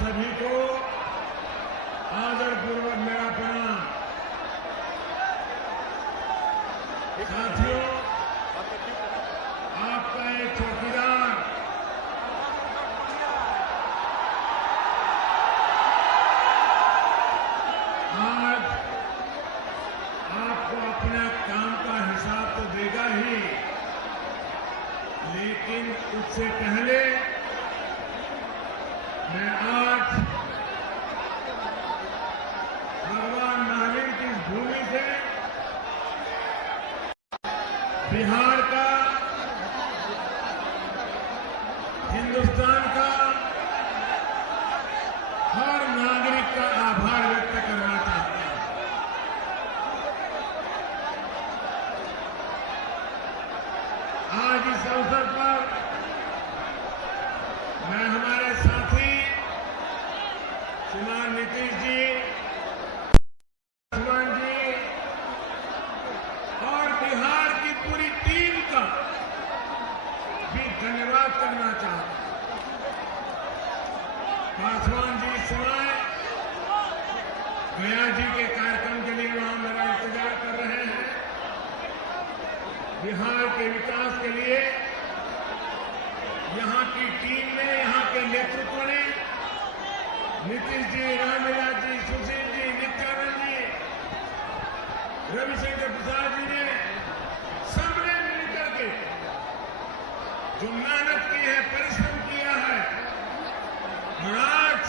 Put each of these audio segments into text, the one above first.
सभी को आदरपूर्वक मेरा प्रणाम। साथियों, आपका एक चौकीदार आज आपको अपना काम का हिसाब तो देगा ही, लेकिन उससे पहले मैं आज भगवान महावीर की इस भूमि से बिहार का, हिंदुस्तान का हर नागरिक का आभार व्यक्त करना चाहता हूं। आज इस अवसर पर मैं हमारे साथी श्रीमान नीतीश जी, लक्ष्मण जी और बिहार की पूरी टीम का भी धन्यवाद करना चाहता हूं। पासवान जी इस समय गया जी के कार्यक्रम के लिए वहां मेरा इंतजार कर रहे हैं। बिहार के विकास के लिए यहां की टीम ने, यहां के नेतृत्व ने, नीतीश जी, रामविलास जी, सुशील जी, नित्यानंद जी, रविशंकर प्रसाद जी ने, सबने मिलकर के जो मेहनत की है, परिश्रम किया है और आज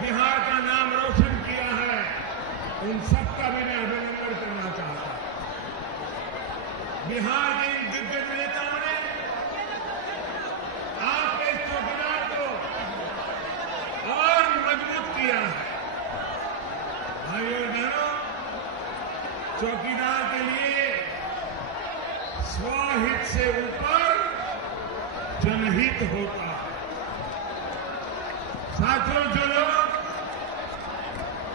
बिहार का नाम रोशन किया है, उन सबका भी मैं अभिनंदन करना चाहता हूं। बिहार के इन दिग्गज नेताओं ने आपके इस चौकीदार को और मजबूत किया है। भाइयों और बहनों, चौकीदार के लिए स्वहित से ऊपर जनहित होता है। साथियों, जो लोग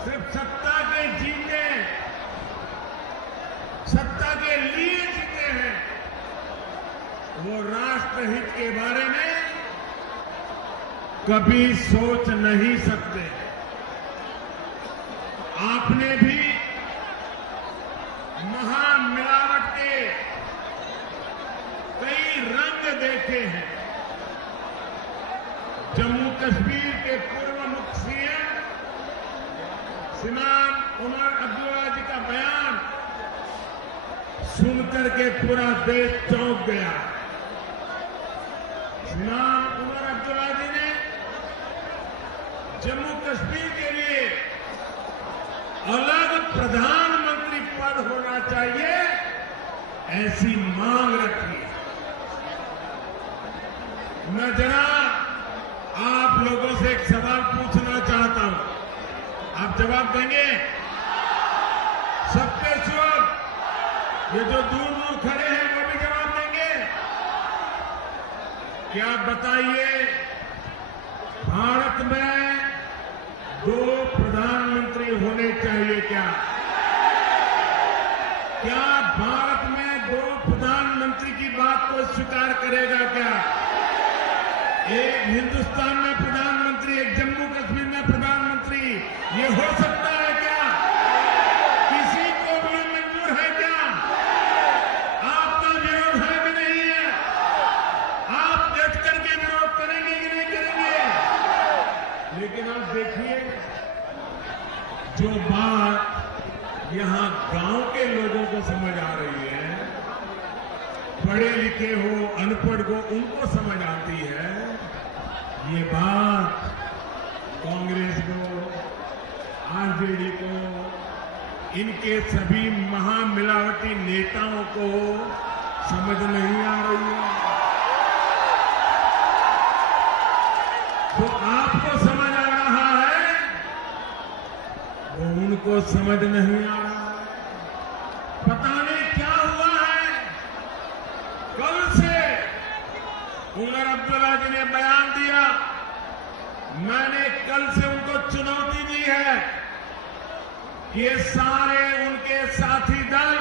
सिर्फ सत्ता के जीते, सत्ता के लिए जीते हैं, वो राष्ट्रहित के बारे में कभी सोच नहीं सकते। आपने भी महामिलावट के कई रंग देखे हैं। जम्मू कश्मीर के पूर्व मुख्य सीएम श्रीमान उमर अब्दुल्ला जी का बयान सुनकर के पूरा देश चौंक गया। श्रीमान उमर अब्दुल्ला जी ने जम्मू कश्मीर के लिए अलग प्रधानमंत्री पद होना चाहिए, ऐसी मांग रखी। मैं जरा आप लोगों से एक सवाल पूछना चाहता हूं, आप जवाब देंगे? सबके सब, ये जो दूर दूर खड़े हैं वो भी जवाब देंगे? क्या बताइए, भारत में 2 प्रधानमंत्री होने चाहिए क्या? क्या भारत में 2 प्रधानमंत्री की बात को स्वीकार करेगा क्या? एक हिंदुस्तान में प्रधानमंत्री, एक जम्मू कश्मीर में प्रधानमंत्री, ये हो सकता है क्या? किसी को भी मंजूर है क्या? आपका विरोध है कि नहीं है? आप डट करके विरोध करेंगे कि नहीं करेंगे? लेकिन आप देखिए, जो बात यहां गांव के लोगों को समझ आ रही है, पढ़े लिखे हो, अनपढ़ को, उनको समझ आती है, ये बात कांग्रेस को, आरजेडी को, इनके सभी महामिलावटी नेताओं को समझ नहीं आ रही है। जो आपको समझ आ रहा है, वो उनको समझ नहीं आ रहा है। पता नहीं क्या हुआ है, कल से उमर अब्दुल्ला जी ने बयान दिया, मैंने कल से उनको चुनौती दी है कि ये सारे उनके साथी दल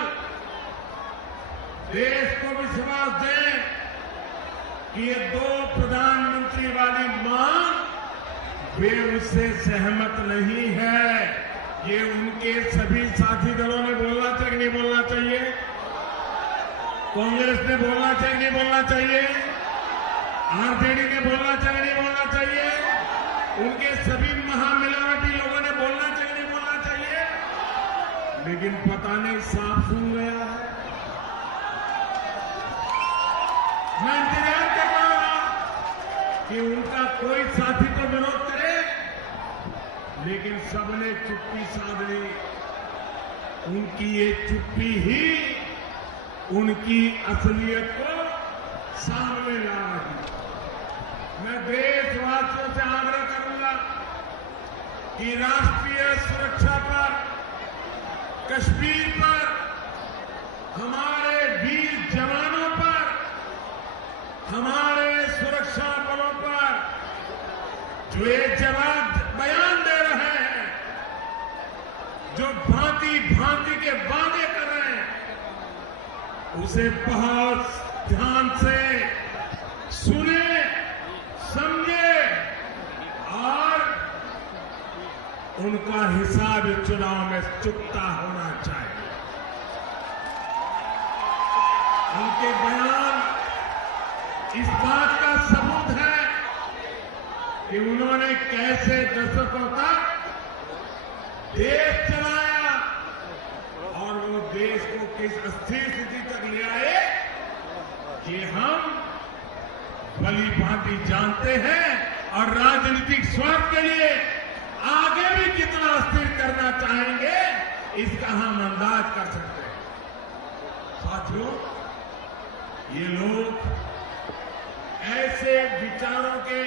देश को विश्वास दें कि ये 2 प्रधानमंत्री वाली मांग वे उससे सहमत नहीं है। ये उनके सभी साथी दलों ने बोलना चाहिए कि नहीं बोलना चाहिए? कांग्रेस ने बोलना चाहिए नहीं बोलना चाहिए? आरजेडी ने बोलना चाहिए नहीं बोलना चाहिए? उनके सभी महामिलावटी लोगों ने बोलना चाहिए नहीं बोलना चाहिए? लेकिन पता नहीं साफ सुन गया है। मैं इंतजार कर रहा हूं कि उनका कोई साथी तो विरोध करे, लेकिन सबने चुप्पी साध ली। उनकी ये चुप्पी ही उनकी असलियत को सामने ला रही। मैं देशवासियों से आग्रह करूंगा कि राष्ट्रीय सुरक्षा पर, कश्मीर पर, हमारे वीर जवानों पर, हमारे सुरक्षा बलों पर जो ये जवाब बयान दे रहे हैं, जो भांति भांति के वादे कर रहे हैं, उसे बहुत ध्यान से सुने, समझे और उनका हिसाब चुनाव में चुकता होना चाहिए। उनके बयान इस बात का सबूत है कि उन्होंने कैसे दशकों तक देश चलाया और वो देश को किस अस्थिर स्थिति तक ले आए कि हम भली भांति जानते हैं, और राजनीतिक स्वार्थ के लिए आगे भी कितना अस्थिर करना चाहेंगे इसका हम अंदाज कर सकते हैं। साथियों, ये लोग ऐसे विचारों के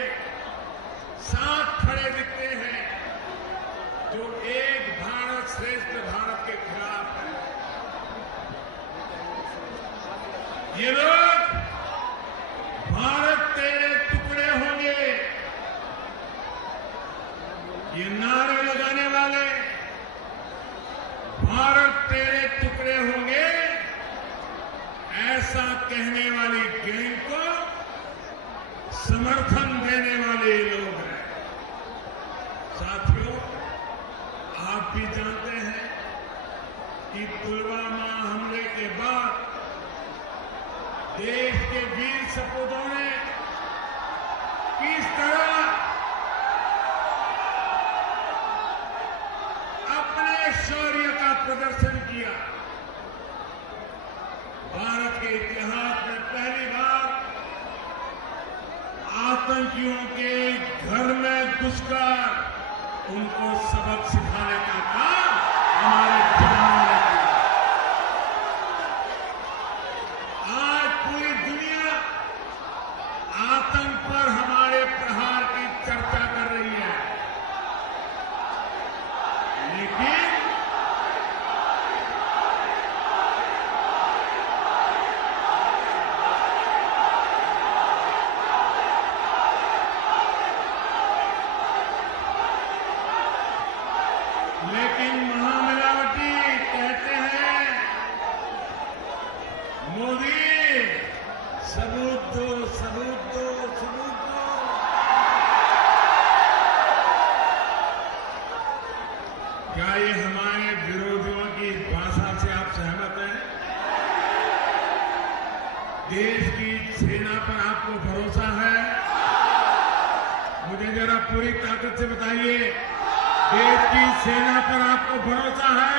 साथ खड़े दिखते हैं जो एक भारत श्रेष्ठ भारत के खिलाफ है। ये लोग भारत तेरे टुकड़े होंगे, ये नारे लगाने वाले भारत तेरे टुकड़े होंगे ऐसा कहने वाली गैंग को समर्थन देने वाले लोग हैं। साथियों, आप भी जानते हैं कि पुलवामा हमले के बाद देश के वीर सपूतों ने किस तरह अपने शौर्य का प्रदर्शन किया। भारत के इतिहास में पहली बार आतंकियों के घर में घुसकर उनको सबक सिखाने का काम हमारे जवानों ने किया। आज पूरी दुनिया आतंक पर हमारे प्रहार की चर्चा कर रही है, लेकिन महामिलावटी कहते हैं मोदी सबूत दो, सबूत दो, सबूत दो। क्या ये हमारे विरोधियों की भाषा से आप सहमत हैं? देश की सेना पर आपको भरोसा है? मुझे जरा पूरी ताकत से बताइए, देश की सेना पर आपको भरोसा है?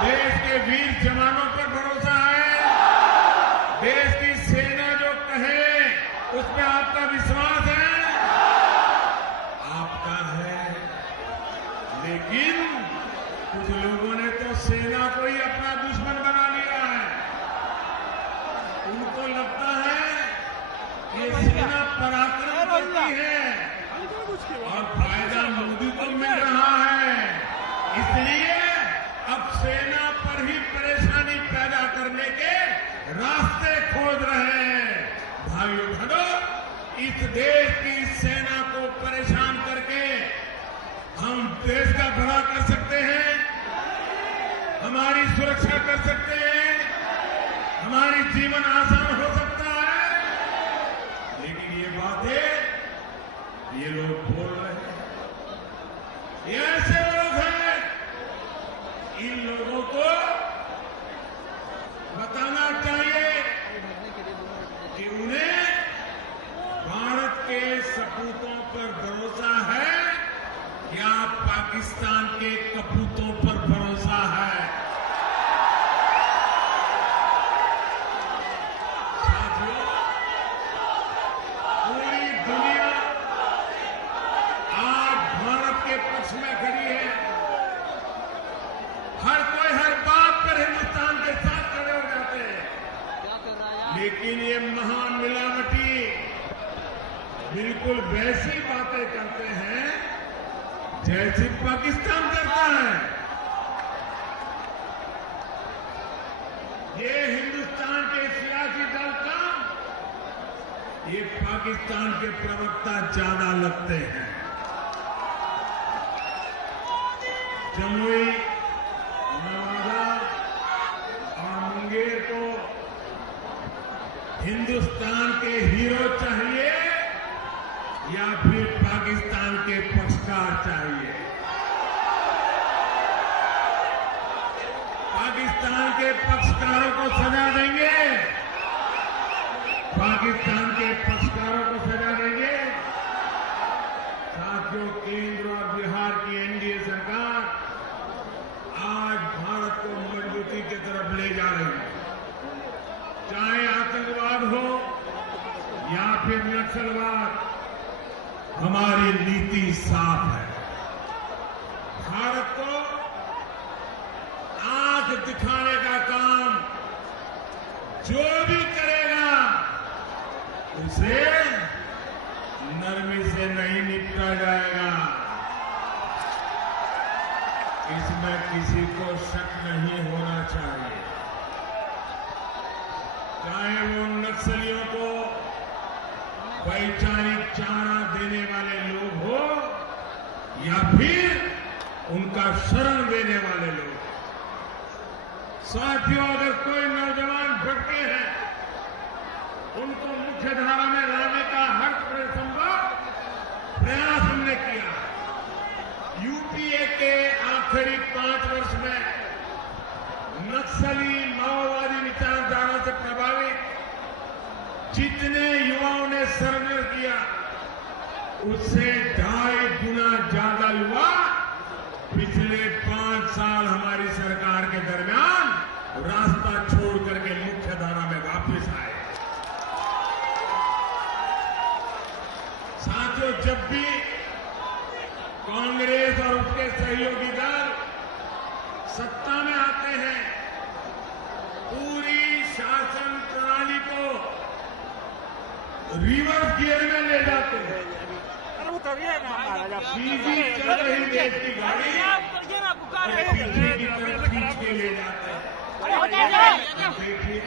देश के वीर जवानों पर भरोसा है? देश की सेना जो कहे उस पर आपका विश्वास है? आपका है, लेकिन कुछ लोगों ने तो सेना को ही अपना दुश्मन बना लिया है। उनको लगता है कि सेना पराक्रम करती है और फायदा मोदी को मिल रहा है, इसलिए अब सेना पर ही परेशानी पैदा करने के रास्ते खोज रहे हैं। भाइयों बहनों, इस देश की सेना को परेशान करके हम देश का भला कर सकते हैं, हमारी सुरक्षा कर सकते हैं, हमारी जीवन आसान हो सकता है, लेकिन ये बातें ये लोग बोल रहे हैं, ये ऐसे लोग हैं, इन लोगों को बताना चाहिए कि उन्हें भारत के सपूतों पर भरोसा है या पाकिस्तान के कपूतों पर भरोसा है। साथियों, पूरी दुनिया आज भारत के पक्ष में खड़ी है। हर कोई हर बात पर हिंदुस्तान के साथ खड़े हो जाते हैं, लेकिन ये महान मिलावटी बिल्कुल वैसी बातें करते हैं जैसे पाकिस्तान करता है। ये हिंदुस्तान के सियासी दल का ये पाकिस्तान के प्रवक्ता ज्यादा लगते हैं। जमुई, नवादा और मुंगेर को हिंदुस्तान के हीरो चाहिए या फिर पाकिस्तान के पक्षकार चाहिए? पाकिस्तान के पक्षकारों को सजा देंगे, पाकिस्तान के पक्षकारों को सजा देंगे। साथियों, केंद्र और बिहार की एनडीए सरकार आज भारत को मजबूती की तरफ ले जा रही है। चाहे आतंकवाद हो या फिर नक्सलवाद, हमारी नीति साफ है। भारत को आंख दिखाने का काम जो भी करेगा उसे नरमी से नहीं निपटा जाएगा। इसमें किसी को शक नहीं होना चाहिए। चाहे वो नक्सलियों को वैचारिक चारा देने वाले लोग हो या फिर उनका शरण देने वाले लोग। साथियों, अगर कोई नौजवान भटके हैं, उनको मुख्य धारा में लाने का हर संभव प्रयास हमने किया। यूपीए के आखिरी 5 वर्ष में नक्सली माओवादी विचारधारा से प्रभावित जितने युवाओं ने सरेंडर किया, उससे 2.5 गुना ज्यादा युवा पिछले 5 साल हमारी सरकार के दरमियान रास्ता छोड़ करके मुख्य धारा में वापस आए। साथियों, जब भी कांग्रेस और उसके सहयोगी दल सत्ता में आते हैं, पूरी शासन प्रणाली को रिवर्स गियर में ले जाते हैं। सीधी चल रही देश की गाड़ी पीछे की तरफ खींच के ले जाते हैं। देखिए,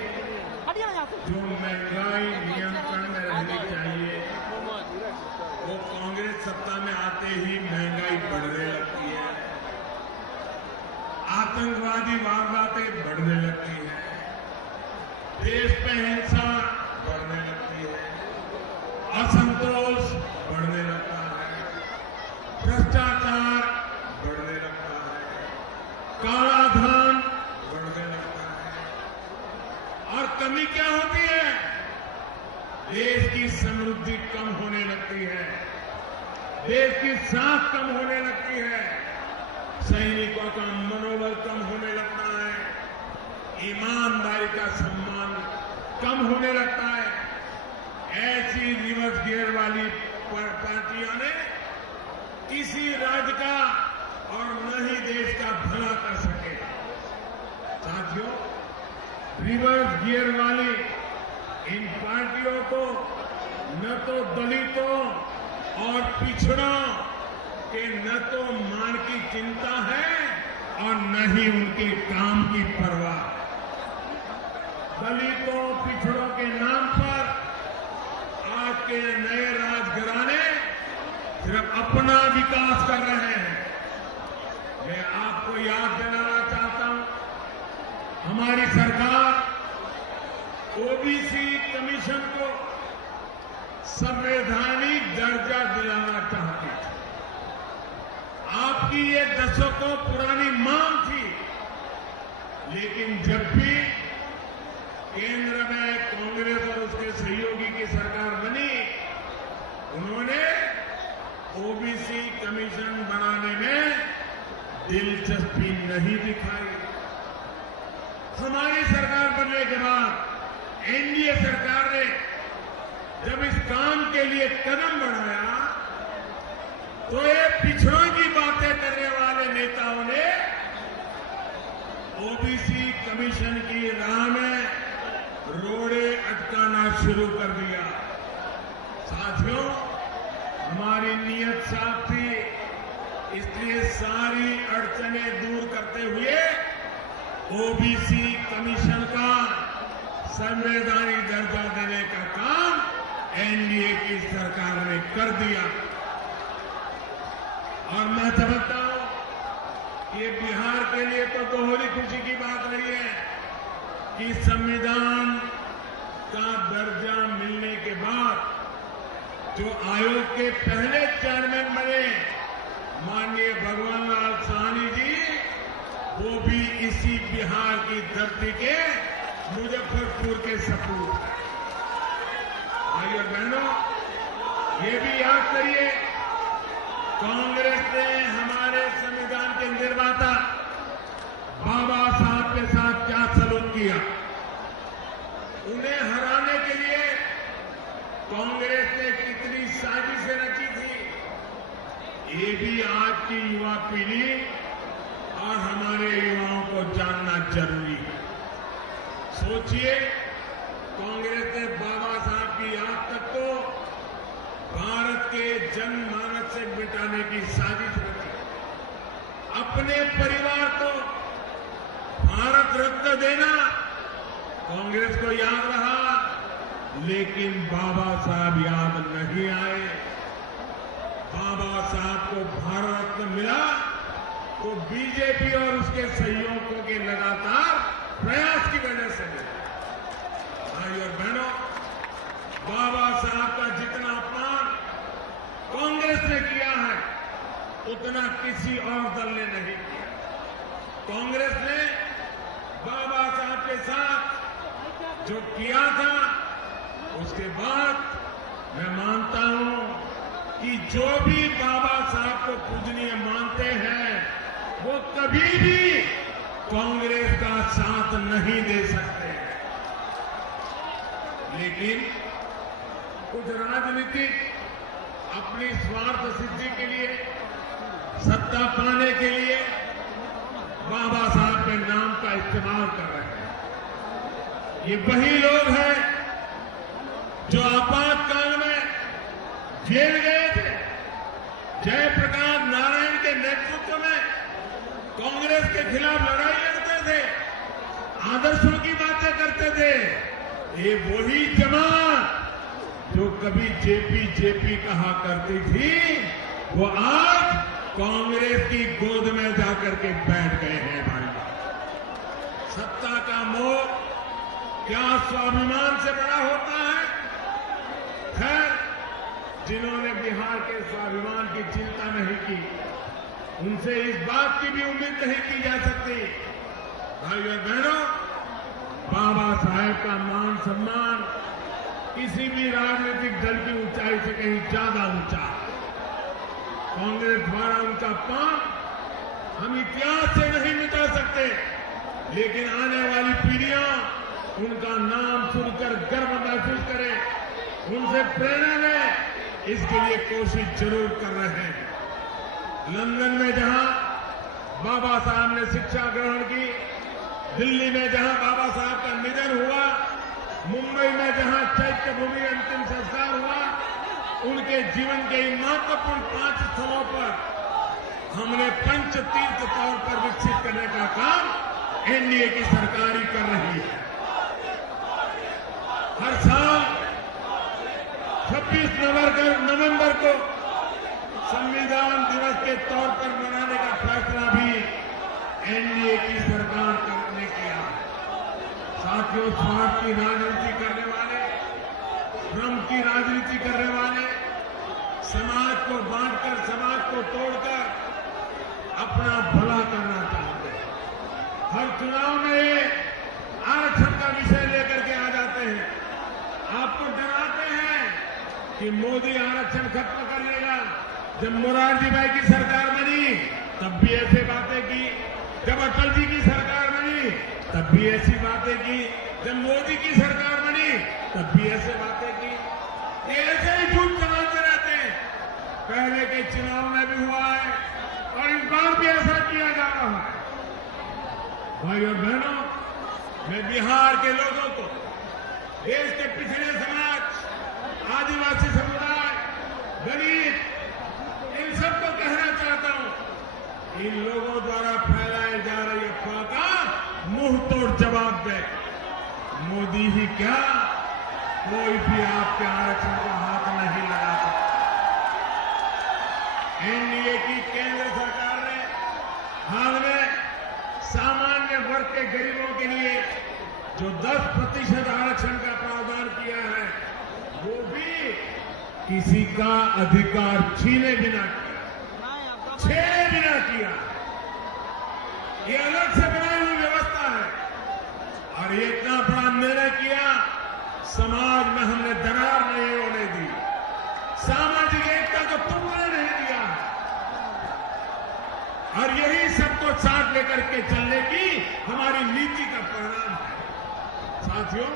जो महंगाई नियंत्रण में रहनी चाहिए, वो कांग्रेस सत्ता में आते ही महंगाई बढ़ने लगती है, आतंकवादी वारदातें बढ़ने लगती है, देश में हिंसा बढ़ने लगती है, असंतोष बढ़ने लगता है, भ्रष्टाचार बढ़ने लगता है, कालाधन बढ़ने लगता है। और कमी क्या होती है? देश की समृद्धि कम होने लगती है, देश की साख कम होने लगती है, सैनिकों का मनोबल कम होने लगता है, ईमानदारी का सम्मान कम होने लगता है। ऐसी रिवर्स गियर वाली पार्टियों ने किसी राज्य का और न ही देश का भला कर सके। साथियों, रिवर्स गियर वाली इन पार्टियों को न तो दलितों और पिछड़ों के न तो मान की चिंता है और न ही उनके काम की परवाह। दलितों पिछड़ों के नाम पर आज के नए राजघराने सिर्फ अपना विकास कर रहे हैं। मैं आपको याद दिलाना चाहता हूं, हमारी सरकार ओबीसी कमीशन को संवैधानिक दर्जा दिलाना चाहती थी। आपकी ये दशकों पुरानी मांग थी, लेकिन जब भी केंद्र में कांग्रेस और उसके सहयोगी की सरकार बनी, उन्होंने ओबीसी कमीशन बनाने में दिलचस्पी नहीं दिखाई। हमारी सरकार बनने के बाद एनडीए सरकार ने जब इस काम के लिए कदम बढ़ाया, तो ये पिछड़ों की बातें करने वाले नेताओं ने ओबीसी कमीशन की राह में रोड़े अटकाना शुरू कर दिया। साथियों, हमारी नीयत साफ थी, इसलिए सारी अड़चनें दूर करते हुए ओबीसी कमीशन का संवैधानिक दर्जा देने का काम एनडीए की सरकार ने कर दिया। और मैं समझता हूं कि ये बिहार के लिए तो दोहरी खुशी की बात रही है कि संविधान का दर्जा मिलने के बाद जो आयोग के पहले चेयरमैन बने माननीय भगवान लाल साहनी जी, वो भी इसी बिहार की धरती के मुजफ्फरपुर के सपूत हैं। भाई और बहनों, ये भी याद करिए, कांग्रेस ने हमारे संविधान के निर्माता बाबा साहब के साथ क्या सलूक किया। उन्हें हराने के लिए कांग्रेस ने कितनी साजिशें रची थी, ये भी आज की युवा पीढ़ी और हमारे युवाओं को जानना जरूरी है। सोचिए, कांग्रेस ने बाबा साहब की याद तक को भारत के जनमानस से मिटाने की साजिश रची। अपने परिवार को भारत रत्न देना कांग्रेस को याद रहा, लेकिन बाबा साहब याद नहीं आए। बाबा साहब को भारत रत्न मिला तो बीजेपी और उसके सहयोगियों के लगातार प्रयास की वजह से मिला। भाई और बहनों, बाबा साहब का जितना अपमान कांग्रेस ने किया है, उतना किसी और दल ने नहीं किया। कांग्रेस ने बाबा साहब के साथ जो किया था, उसके बाद मैं मानता हूं कि जो भी बाबा साहब को पूजनीय मानते हैं, वो कभी भी कांग्रेस का साथ नहीं दे सकते। लेकिन कुछ राजनीतिक अपनी स्वार्थ सिद्धि के लिए, सत्ता पाने के लिए बाबा साहब के नाम का इस्तेमाल कर रहे हैं। ये वही लोग हैं जो आपातकाल में जेल गए थे। जयप्रकाश नारायण के नेतृत्व में कांग्रेस के खिलाफ लड़ाई लड़ते थे, आदर्शों की बातें करते थे। ये वही जमात जो कभी जेपी कहा करती थी, वो आज कांग्रेस की गोद में जाकर के बैठ गए हैं। भाई, सत्ता का मोह क्या स्वाभिमान से बड़ा होता है? खैर, जिन्होंने बिहार के स्वाभिमान की चिंता नहीं की, उनसे इस बात की भी उम्मीद नहीं की जा सकती। भाई और बहनों, बाबा साहेब का मान सम्मान किसी भी राजनीतिक दल की ऊंचाई से कहीं ज्यादा ऊंचा है। कांग्रेस द्वारा उनका अपमान हम इतिहास से नहीं मिटा सकते, लेकिन आने वाली पीढ़ियां उनका नाम सुनकर गर्व महसूस करें, उनसे प्रेरणा लें, इसके लिए कोशिश जरूर कर रहे हैं। लंदन में जहां बाबा साहब ने शिक्षा ग्रहण की, दिल्ली में जहां बाबा साहब का निधन हुआ, मुंबई में जहां चैत्य भूमि अंतिम संस्कार हुआ, उनके जीवन के इन महत्वपूर्ण 5 स्थलों पर हमने पंच तीर्थ तौर पर विकसित करने का काम एनडीए की सरकार ही कर रही है। हर साल 26 नवंबर को संविधान दिवस के तौर पर मनाने का फैसला भी एनडीए की सरकार ने किया। साथियों, स्वार्थ की राजनीति करने वाले भ्रम की राजनीति करने वाले, समाज को बांटकर, समाज को तोड़कर अपना भला करना चाहते हैं। हर चुनाव में आरक्षण का विषय लेकर के आ जाते हैं। आपको डराते हैं कि मोदी आरक्षण खत्म कर लेगा। जब मोरारजी भाई की सरकार बनी तब भी ऐसे बातें की, जब अटल जी की सरकार बनी तब भी ऐसी बातें की, जब मोदी की सरकार बनी तब भी ऐसे बातें की। ये ऐसे ही झूठ चलाते रहते हैं। पहले के चुनाव में भी हुआ है और इस बार भी ऐसा किया जा रहा है। भाई और बहनों, मैं बिहार के लोगों को, देश के पिछड़े समाज, आदिवासी समुदाय, गरीब, इन सबको कहना चाहता हूं, इन लोगों द्वारा फैलाई जा रही अफवाह का मुंह तोड़ जवाब दे। मोदी ही क्या, कोई भी आपके आरक्षण को हाथ नहीं लगा सकता। एनडीए की केंद्र सरकार ने हाल में सामान्य वर्ग के गरीबों के लिए जो 10% आरक्षण का प्रावधान किया है, वो भी किसी का अधिकार छीने बिना किया, छेड़े बिना किया। ये अलग से बनाई हुई व्यवस्था है और ये इतना बड़ा निर्णय किया, समाज में हमने दरार नहीं होने दी, सामाजिक एकता को टुकड़ा नहीं दिया और यही सबको साथ लेकर के चलने की हमारी नीति का परिणाम है। साथियों,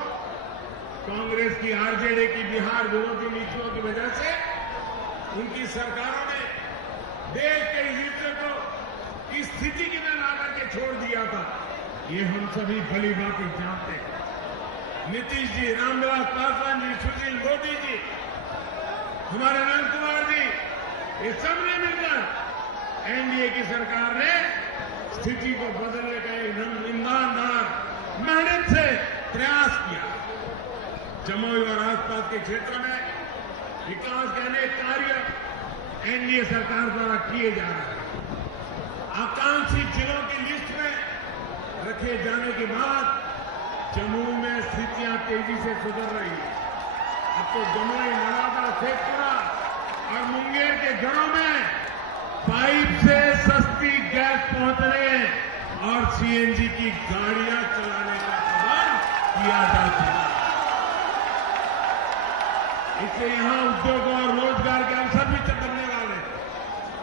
कांग्रेस की, आरजेडी की बिहार विरोधी नीतियों की वजह से उनकी सरकारों ने देश के हिस्से को किस स्थिति की में ला करके छोड़ दिया था, ये हम सभी भली भांति जानते हैं। नीतीश जी, रामविलास पासवान जी, सुशील मोदी जी, हमारे नंद कुमार जी, ये सबने मिलकर एनडीए की सरकार ने स्थिति को बदलने का एक ईमानदार मेहनत से प्रयास किया। जमुई और आसपास के क्षेत्र में विकास के अनेक कार्य एनडीए सरकार द्वारा किए जा रहे हैं। आकांक्षी जिलों की लिस्ट में रखे जाने के बाद जमुई में स्थितियां तेजी से सुधर रही है। अब तो जमुई, नवादा, शेखपुरा और मुंगेर के घरों में पाइप से सस्ती गैस पहुंचने और सीएनजी की गाड़ियां चलाने का प्रबंध किया जा चुका है। इससे यहां उद्योग और रोजगार के अवसर भी चमकने वाले हैं।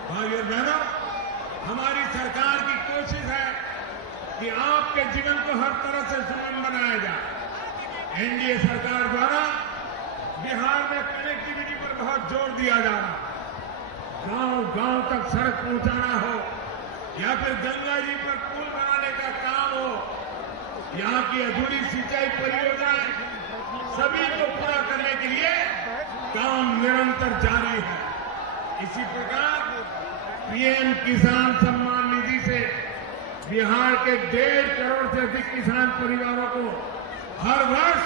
भाई और बहनों, हमारी सरकार की कोशिश है कि आपके जीवन को हर तरह से सुगम बनाया जाए। एनडीए सरकार द्वारा बिहार में कनेक्टिविटी पर बहुत जोर दिया जा रहा है। गांव-गांव तक सड़क पहुंचाना हो या फिर गंगा जी पर पुल बनाने का काम हो, यहां की अधूरी सिंचाई परियोजनाएं, सभी को पूरा करने के लिए काम निरंतर जारी है। इसी प्रकार पीएम किसान सम्मान निधि से बिहार के 1.5 करोड़ से अधिक किसान परिवारों को हर वर्ष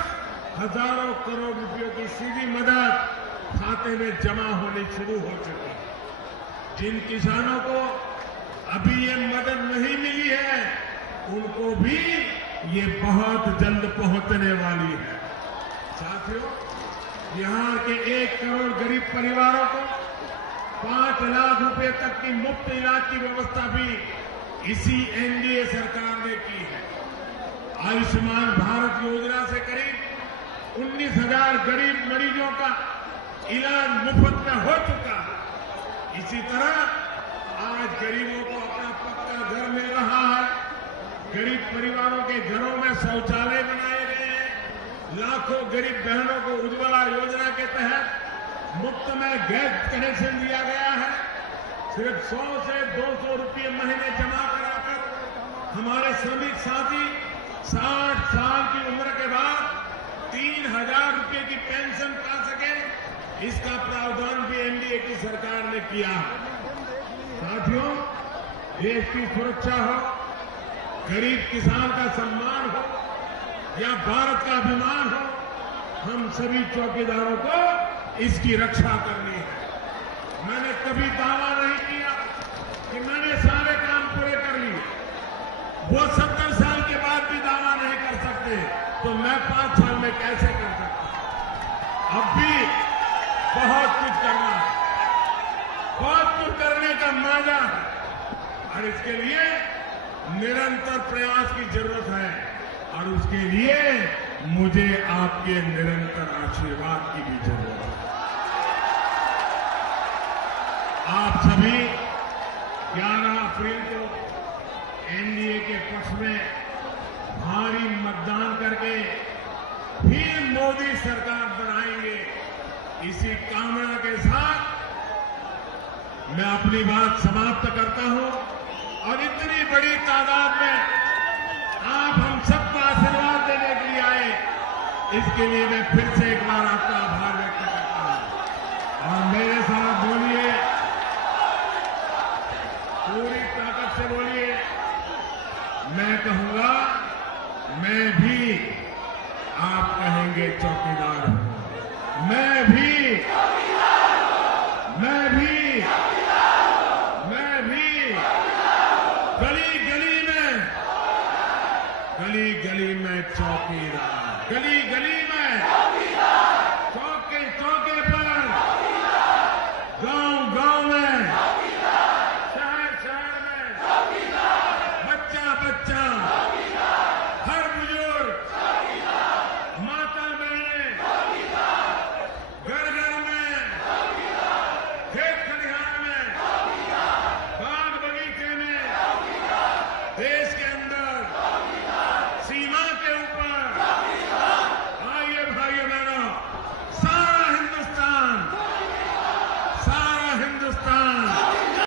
हजारों करोड़ रुपयों की सीधी मदद खाते में जमा होनी शुरू हो चुकी है। जिन किसानों को अभी ये मदद नहीं मिली है, उनको भी ये बहुत जल्द पहुंचने वाली है। साथियों, बिहार के 1 करोड़ गरीब परिवारों को 5 लाख रुपए तक की मुफ्त इलाज की व्यवस्था भी इसी एनडीए सरकार ने की है। आयुष्मान भारत योजना से करीब 19,000 गरीब मरीजों का इलाज मुफ्त में हो चुका है। इसी तरह आज गरीबों को अपना पक्का घर मिल रहा है। गरीब परिवारों के घरों में शौचालय बनाए गए हैं। लाखों गरीब बहनों को उज्ज्वला योजना के तहत मुफ्त में गैस कनेक्शन दिया गया है। सिर्फ 100 से 200 रुपये महीने जमा कराकर हमारे श्रमिक साथी 60 साल की उम्र के बाद 3,000 रुपये की पेंशन पा सके, इसका प्रावधान भी एनडीए की सरकार ने किया है। साथियों, देश की सुरक्षा हो, गरीब किसान का सम्मान हो या भारत का अभिमान हो, हम सभी चौकीदारों को इसकी रक्षा करनी है। मैंने कभी दावा नहीं किया कि मैंने सारे काम पूरे कर लिए। वो 70 साल के बाद भी दावा नहीं कर सकते, तो मैं 5 साल में कैसे कर सकता? अब भी मांझा है और इसके लिए निरंतर प्रयास की जरूरत है और उसके लिए मुझे आपके निरंतर आशीर्वाद की भी जरूरत है। आप सभी 11 अप्रैल को एनडीए के पक्ष में भारी मतदान करके फिर मोदी सरकार बनाएंगे, इसी कामना के साथ मैं अपनी बात समाप्त करता हूं और इतनी बड़ी तादाद में आप हम सबको आशीर्वाद देने के लिए आए, इसके लिए मैं फिर से एक बार आपका आभार व्यक्त करता हूं। और मेरे साथ बोलिए, पूरी ताकत से बोलिए, मैं कहूंगा, मैं भी, आप कहेंगे चौकीदार हूं, मैं भी, गली गली में चौकीदार, गली गली में